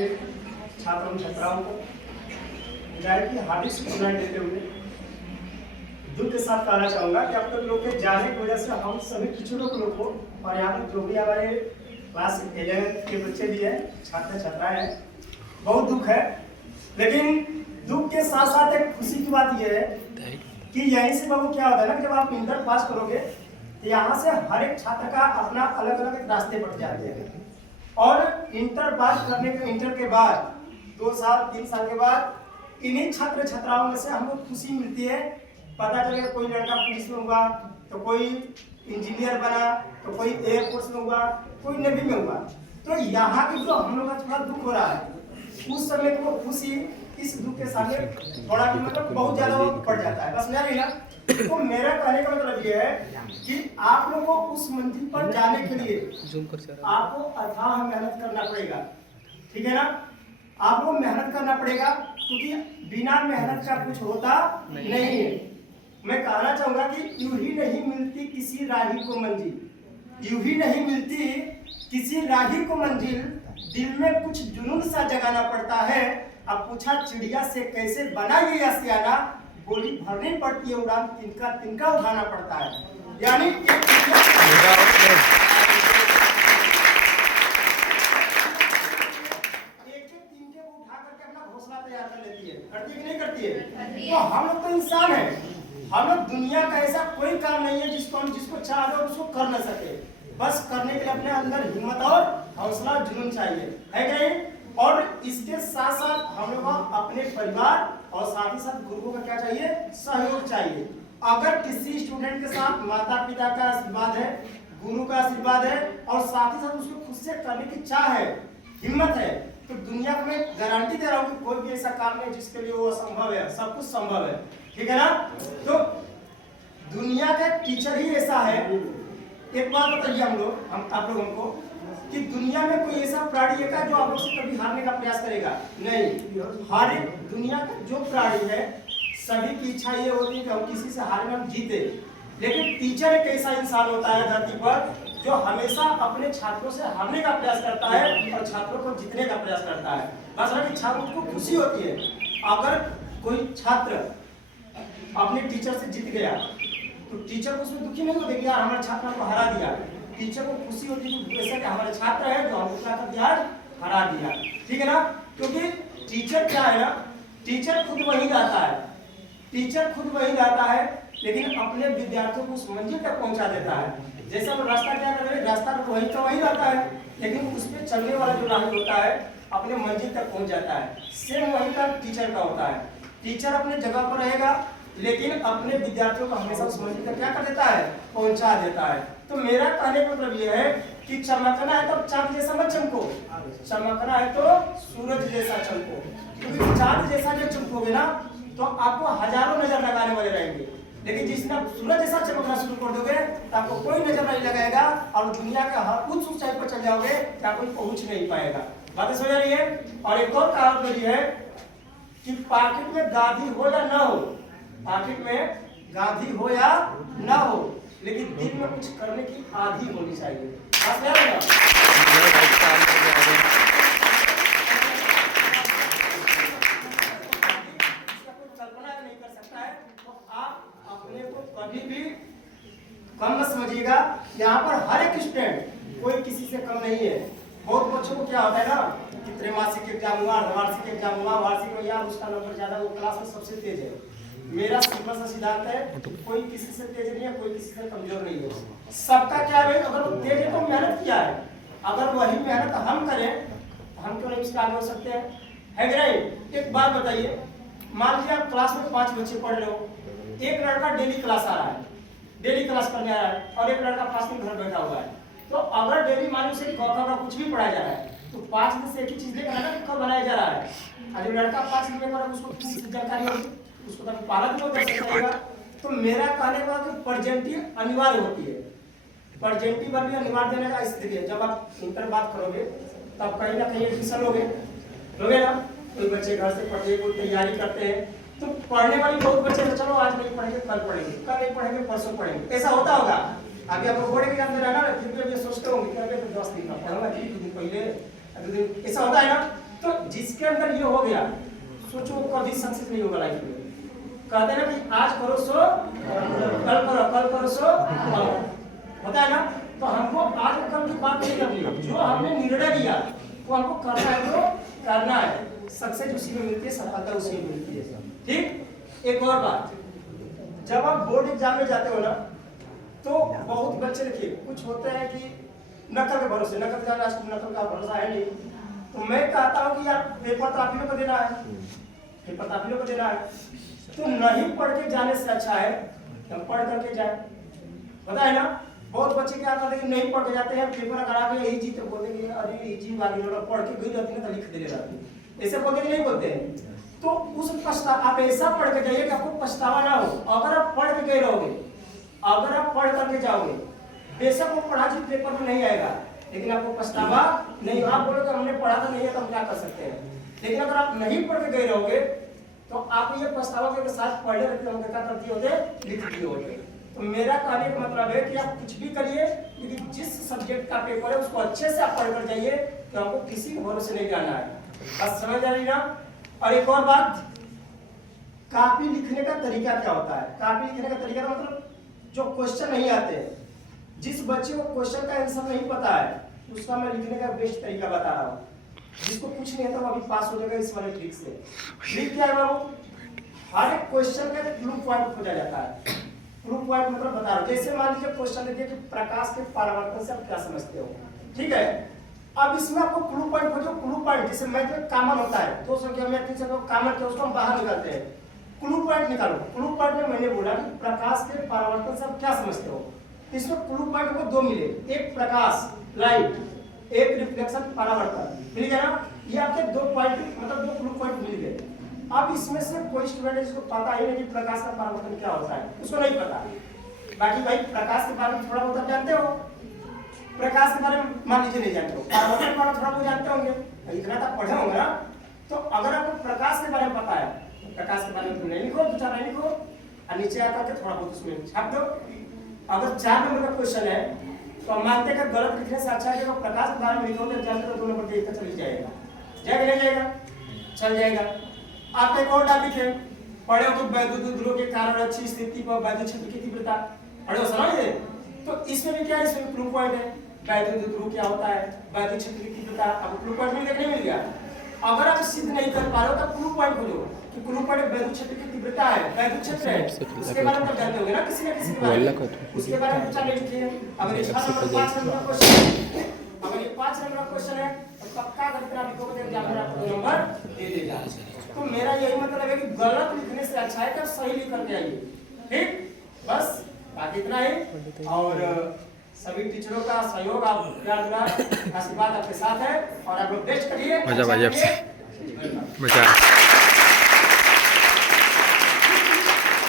छात्रों छात्राओं को विदाई की हार्दिक शुभकामनाएं देते हुए दुख के साथ कहना चाहूँगा कि अब तक लोग के जाने की वजह से हम सभी कुछ लोगों को और यहाँ पर जो भी हमारे क्लास 11 के बच्चे भी हैं, छात्र छात्राएं हैं, बहुत दुख है। लेकिन दुख के साथ साथ एक खुशी की बात यह है कि यहीं से बाबू क्या होता है ना, जब आप इंटर पास करोगे तो यहाँ से हर एक छात्र का अपना अलग अलग रास्ते बढ़ जाते हैं और इंटर पास करने के इंटर के बाद 2 साल 3 साल के बाद इन्हीं छात्र छात्राओं में से हमको खुशी मिलती है। पता चलेगा कोई लड़का पुलिस में हुआ तो कोई इंजीनियर बना तो कोई एयरफोर्स में हुआ, कोई नेवी में हुआ। तो यहाँ की जो हम लोग का थोड़ा दुख हो रहा है उस समय की वो खुशी इस दुख के सामने थोड़ा भी मतलब बहुत ज्यादा पड़ जाता है। बस नहीं ना, तो मेरा कहने का मतलब ये है कि आप लोग को उस मंजिल पर जाने के लिए आपको अथाह मेहनत करना पड़ेगा, ठीक है ना। आपको मेहनत करना पड़ेगा क्योंकि बिना मेहनत का कुछ होता नहीं है। मैं कहना चाहूंगा कि यूं ही नहीं मिलती किसी राही को मंजिल, यूं ही नहीं मिलती किसी राही को मंजिल, दिल में कुछ जुनून सा जगाना पड़ता है। अब पूछा चिड़िया से कैसे बना ये आशियाना, गोली भरनी पड़ती है उड़ान तिनका तिनका उठाना पड़ता है। यानी एक तिनके को उठा करके अपना घोंसला तैयार कर लेती है, करती है कि नहीं करती है। तो हम लोग तो इंसान है, हम लोग दुनिया का ऐसा कोई काम नहीं है जिसको चाहे उसको कर न सके। बस करने के लिए अपने अंदर हिम्मत और हौसला जुनून चाहिए, है कि नहीं। और इसके साथ साथ हम लोग अपने परिवार और साथ ही साथ गुरुओं का क्या चाहिए, सहयोग चाहिए। अगर किसी स्टूडेंट के साथ माता पिता का आशीर्वाद है, गुरु का आशीर्वाद है और साथ ही साथ उसको खुद से करने की चाह है, हिम्मत है, तो दुनिया में गारंटी दे रहा हूँ कि कोई भी ऐसा काम नहीं जिसके लिए वो असंभव है, सब कुछ संभव है, ठीक है ना। तो दुनिया का टीचर ही ऐसा है। एक बात बताइए हम आप लोगों को कि दुनिया में कोई ऐसा प्राणी है जो आप लोग से कभी हारने का प्रयास करेगा? नहीं। हर एक दुनिया का जो प्राणी है सभी की इच्छा ये होती है कि हम किसी से हारे हम जीते। लेकिन टीचर एक ऐसा इंसान होता है धरती पर जो हमेशा अपने छात्रों से हारने का प्रयास करता है और छात्रों को जीतने का प्रयास करता है। बस कि छात्रों को खुशी होती है अगर कोई छात्र अपने टीचर से जीत गया तो टीचर को उसमें दुखी नहीं होते कि यार हमारे छात्र को हरा दिया। टीचर को खुशी होती है कि ऐसा कि हमारे छात्र है जो हमको क्या कर दिया, हरा दिया, ठीक है ना। क्योंकि टीचर क्या है ना, टीचर खुद वही जाता है, टीचर खुद वही जाता है लेकिन अपने विद्यार्थियों को उस मंजिल तक पहुंचा देता है। जैसा वो रास्ता क्या कर रहे हैं, रास्ता तो वही का वही रहता है लेकिन उस पर चलने वाला जो राही होता है अपने मंजिल तक पहुंच जाता है। सेम वही का टीचर का होता है। टीचर अपने जगह पर रहेगा लेकिन अपने विद्यार्थियों को हमेशा उस मंजिल तक क्या कर देता है, पहुंचा देता है। तो मेरा कहने का मतलब यह है कि चमकना है तो चांद जैसा मत चमको, चमकना है तो सूरज जैसा चमको। क्योंकि चांद जैसा जब चमकोगे ना तो आपको हजारों नजर लगाने वाले रहेंगे, लेकिन जिस दिन आप सूरज जैसा चमकना शुरू कर दोगे तो आपको कोई नजर नहीं लगाएगा और दुनिया के हर उच्च ऊंचाई पर चले जाओगे तो कोई पहुंच नहीं पाएगा। बातें समझ रही है। और एक और कहावत मेरी है कि पाकिट में गाधी हो या ना हो, पाकिट में गाधी हो या ना हो लेकिन दिल में कुछ करने की आदि होनी चाहिए। कल्पना नहीं कर सकता है तो आप अपने को कभी भी कम मत समझिएगा। यहाँ पर हर एक स्टूडेंट कोई किसी से कम नहीं है। बहुत बच्चों को क्या होता है ना कि त्रैमासिक एग्जाम हुआ, वार्षिक एग्जाम हुआ, वार्षिक में यार उसका नंबर ज्यादा, वो क्लास में सबसे तेज है। मेरा सिंपल सा सिद्धांत है कोई किसी से तेज नहीं है, कोई किसी से कमजोर नहीं है। सबका क्या है, अगर वो तेज है तो मेहनत किया है, अगर वही मेहनत हम करें तो हम क्यों नहीं इसका आगे हो सकते हैं, है कि नहीं। एक बात बताइए, मान लीजिए आप क्लास में 5 बच्चे पढ़ रहे हो, एक लड़का डेली क्लास आ रहा है, डेली क्लास करने आ रहा है और एक लड़का 5 दिन घर बैठा हुआ है। तो अगर डेली मान लीजिए का कुछ भी पढ़ाया जा रहा है तो 5 दिन से एक ही चीज देखना है ना कि कब बनाया जा रहा है। और जो लड़का 5 दिन में उसको जानकारी होगी उसको तब पालन तो कर सकेगा। तो मेरा कहने का कि प्रेजेंटिव अनिवार्य होती है, प्रेजेंटिव भी अनिवार्य देने का स्थिति है। जब आप इंटर बात करोगे तब कहीं ना कहीं एडमिशन लोगे ना। कोई बच्चे घर से पढ़ते हैं, कोई तैयारी करते हैं, तो पढ़ने वाले बहुत बच्चे तो चलो आज नहीं पढ़ेंगे कल पढ़ेंगे, कल नहीं पढ़ेंगे परसों पढ़ेंगे, ऐसा होता होगा। अभी आप बोर्ड के अंदर रहना फिर भी ये सोचते होंगे कि अरे 10 दिन का पढ़ूंगा, 2 दिन पहले 2 दिन, ऐसा होता है ना। तो जिसके अंदर ये हो गया, सोचो वो कभी सक्सेस नहीं होगा लाइफ में। कहते हैं ना कि आज करो सो कल करो सो होता है ना। तो हमको आज कल की बात नहीं करनी है, जो हमने निर्णय लिया वो हमको करना है, तो करना है। सक्सेस उसी में मिलती है, सफलता उसी में मिलती है। ठीक। एक और बात, जब आप बोर्ड एग्जाम में जाते हो ना, तो बहुत बच्चे देखिए कुछ होते हैं कि नकल के भरोसे, नकल का नकल का भरोसा है नहीं। तो मैं कहता हूँ कि यार पेपर तो आप ही लोग को देना है, पेपर तो आप ही लोग को देना है, तो नहीं पढ़ के जाने से अच्छा है हम पढ़ करके जाए। पता है ना, बहुत बच्चे क्या करते हैं कि नहीं पढ़ के जाते हैं, पेपर करा के यही चीज बोलेंगे, अरे यही चीज आगे पढ़ के गई रहती है तो लिख दे रहती है, ऐसे बोलते नहीं बोलते हैं। तो उस आप ऐसा पढ़ के जाइए कि आपको पछतावा ना हो। अगर आप पढ़ के गए रहोगे, अगर आप पढ़ करके जाओगे, बेशक वो पढ़ा चीज पेपर में नहीं आएगा, लेकिन आपको पछतावा नहीं। आप बोलोगे हमने पढ़ा तो नहीं है तो हम क्या कर सकते हैं। लेकिन अगर आप नहीं पढ़ के गए रहोगे तो आप ये पछतावा के साथ पढ़े रहते होंगे, क्या करती होते, लिखती होते। तो मेरा कहने का मतलब है कि आप कुछ भी करिए, लेकिन जिस सब्जेक्ट का पेपर है उसको अच्छे से आप पढ़ कर जाइए, तो आपको किसी के भरोसे नहीं जाना है। बस समझ आ रही ना। और एक और बात, कॉपी लिखने का तरीका क्या होता है। कॉपी लिखने का तरीका मतलब जो क्वेश्चन नहीं आते, जिस बच्चे को क्वेश्चन का आंसर नहीं पता है उसका मैं लिखने का बेस्ट तरीका बता रहा हूँ। जिसको कुछ नहीं आता वो अभी पास हो जाएगा इस वाले ट्रिक से। ट्रिक क्या है बाबू, हर एक क्वेश्चन का क्लू पॉइंट खोजा जाता है। क्लू पॉइंट मतलब बता रहा हूँ, जैसे मान लीजिए क्वेश्चन देखिए कि प्रकाश के परावर्तन से आप क्या समझते हो, ठीक है। अब इसमें आपको क्लू पॉइंट खोजो। क्लू पॉइंट जैसे मैथ में कॉमन होता है, दो संख्या में तीन संख्या कॉमन है उसको हम बाहर निकालते हैं। क्लू पॉइंट निकालो। क्लू पॉइंट में मैंने बोला कि प्रकाश के परावर्तन से आप क्या समझते हो। इसमें क्लू पॉइंट को दो मिले, एक प्रकाश लाइट, एक रिफ्लेक्शन परावर्तन, मिल गया ना। ये आपके दो पॉइंट मतलब दो क्लू पॉइंट मिल गए। अब इसमें से कोई स्टूडेंट है जिसको पता ही नहीं कि प्रकाश का परावर्तन क्या होता है, उसको नहीं पता। बाकी भाई प्रकाश के बारे में थोड़ा बहुत जानते हो, प्रकाश के बारे में मान लीजिए नहीं जानते हो, परावर्तन के बारे में थोड़ा बहुत जानते होंगे, इतना तक पढ़े होंगे ना। तो अगर आपको प्रकाश के बारे में पता है, प्रकाश के बारे में नहीं लिखो, दो चार नहीं लिखो, और नीचे आकर के थोड़ा बहुत उसमें छाप दो। अगर 4 नंबर का क्वेश्चन है तो हम मानते हैं कि गलत लिखने से अच्छा है कि प्रकाश के बारे में लिखोगे तो जानते हो 2 नंबर देखकर चल जाएगा, जाएगा नहीं जाएगा, चल जाएगा। आप एक और टॉपिक है, पढ़े हो तो वैद्युत ध्रुव के कारण अच्छी स्थिति पर वैद्युत क्षेत्र की तीव्रता पढ़े हो, समझे। तो इसमें भी क्या है, इसमें क्लू पॉइंट है, वैद्युत ध्रुव क्या होता है, वैद्युत क्षेत्र की तीव्रता। अब क्लू पॉइंट मिल गया नहीं मिल गया। अगर आप सिद्ध नहीं कर पा रहे हो तो क्लू पॉइंट खोजो कि क्लू पॉइंट वैद्युत क्षेत्र की तीव्रता है, वैद्युत क्षेत्र है, उसके बारे में तो जानते होंगे ना किसी न किसी के बारे में, उसके बारे में चल लिखिए। अगर ये 5 नंबर का क्वेश्चन है, अगर ये 5 नंबर का क्वेश्चन है तो पक्का गलत आप लिखोगे तो एग्जाम में आपको नंबर दे देगा। तो मेरा यही मतलब है कि गलत लिखने से अच्छा है कि सही लिख करके आइए, ठीक। बस बाकी इतना ही। और सभी टीचरों का सहयोग, आप प्यार दुलार आशीर्वाद आपके साथ है, और आप लोग बेस्ट करिए। मजा